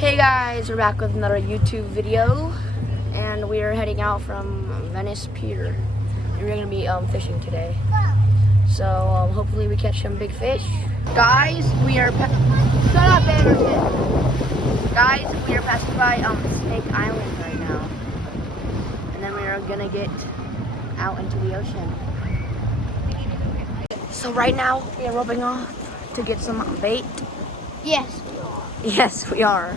Hey guys, we're back with another YouTube video, and we are heading out from Venice Pier. And we're gonna be fishing today. So hopefully we catch some big fish. Guys, we are shut up, Anderson. Guys, we are passing by Snake Island right now, and then we are gonna get out into the ocean. So right now we are roping off to get some bait. Yes. Yes, we are.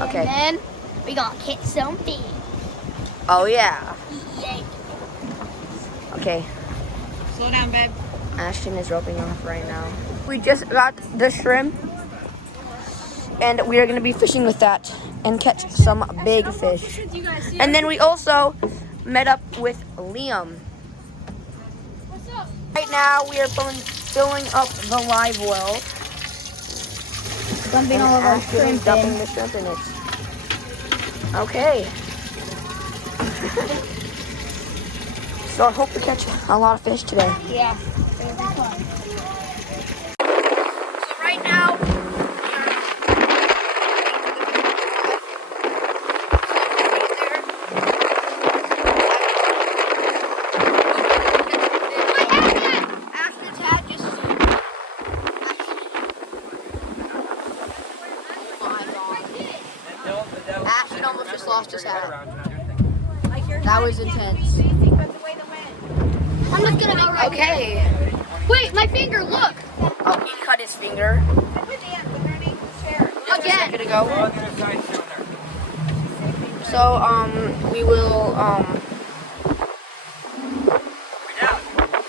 Okay. And then we gonna catch some fish. Oh yeah. Yay. Okay. Slow down, babe. Ashton is roping off right now. We just got the shrimp, and we are gonna be fishing with that and catch some big fish. And then we also met up with Liam. What's up? Right now we are filling up the live well. Dumping And all of our Ashton is shrimp dumping in. the shrimp in it. Okay. So I hope we catch a lot of fish today. Yeah. It'll be fun. So right now, Ashton's hat just. Ashton almost just lost his hat. That was intense. I'm just gonna go right Okay. here. Wait, my finger, look. Oh, he cut his finger. Just a second ago. So, we will,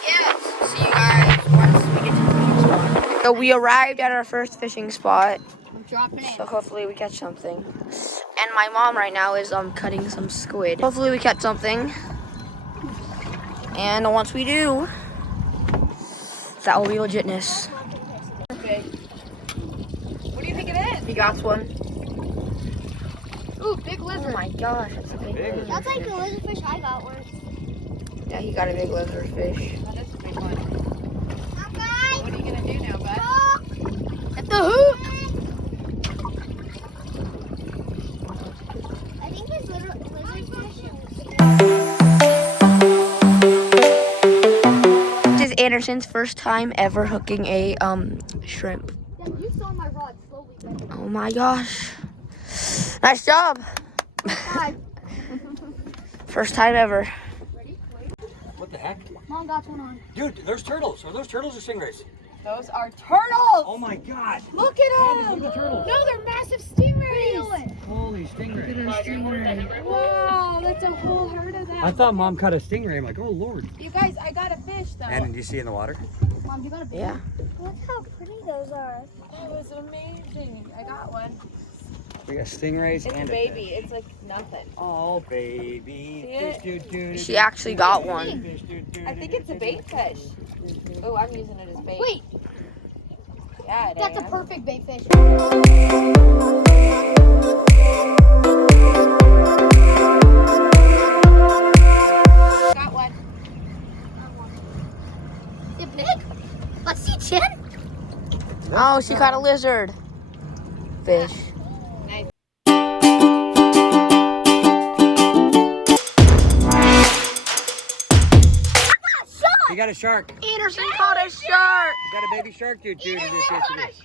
yes, see you guys once we get to the fishing spot. So we arrived at our first fishing spot. I'm dropping it. So hopefully we catch something. And my mom right now is cutting some squid. Hopefully we catch something. And once we do, that will be legitness. Okay. What do you think it is? He got one. Ooh, big Oh lizard. my gosh, that's a big lizard. That's like the lizardfish I got once. Yeah, he got a big lizard fish. Oh, that's a big one. Guys, What are you gonna do now, bud? at the hook. I think it's lizardfish. This is Anderson's first time ever hooking a shrimp. Then you saw my rod slowly bend. Oh my gosh. Nice job. Five. First time ever. Ready? Wait. What the heck? Mom got one on. Dude, there's turtles. Are those turtles or stingrays? Those are turtles. Oh my god. Look at Look them. at the turtles. No, they're massive stingrays. Holy stingray. Wow, that's a whole herd of them. I thought mom caught a stingray. I'm like, oh lord. You guys, I got a fish though. And did you see in the water? Mom, you got a big Yeah. Look how pretty those are. That was amazing. I got one. We got stingrays It's and a baby. It's like nothing. Oh baby. See She actually got one. I think it's a bait fish. Oh, I'm using it as bait. Wait, Yeah, it that's a is. perfect bait fish. Got one. Is it big? Let's see, Chin. Oh, she caught a lizard fish. Nice. You got a shark. Anderson caught a shark. You got a baby shark, dude. Dude, it is, yes, it is.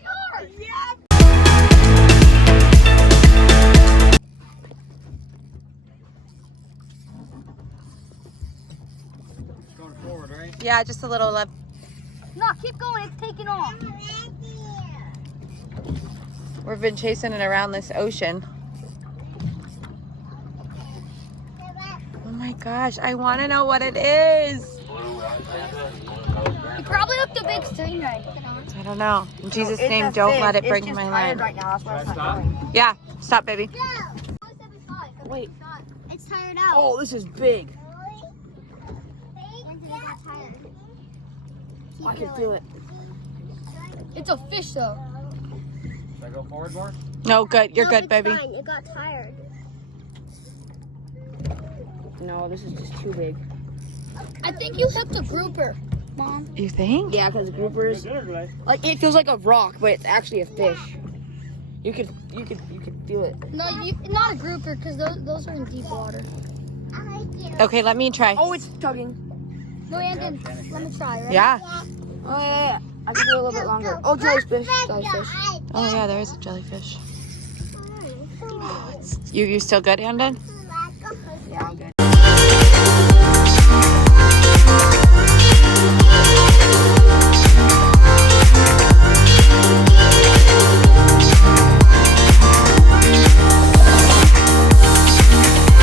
It's going forward, right? Yeah, just a little left. No, keep going. It's taking off. We've been chasing it around this ocean. Oh my gosh, I want to know what it is. You probably hooked a big stingray. I don't know. In Jesus' It's name, a don't fish. let it It's break just my tired line. right now. That's why it's not going. Yeah, stop, baby. Wait. It's tired out. Oh, this is big. I can feel it. It's a fish though. Should I go forward more? No, good. You're No, good, it's baby. fine. It got tired. No, this is just too big. I think you hooked a grouper, Mom. You think? Yeah, because groupers, like, it feels like a rock, but it's actually a fish. You could feel it. No, not a grouper because those are in deep water. Okay, let me try. Oh, it's tugging. No, Andon, let me try, right? Yeah. Oh yeah. I can do it a little bit longer. Oh, jellyfish. Jellyfish. Oh yeah, there is a jellyfish. You still good, Andon? Yeah, I'm good.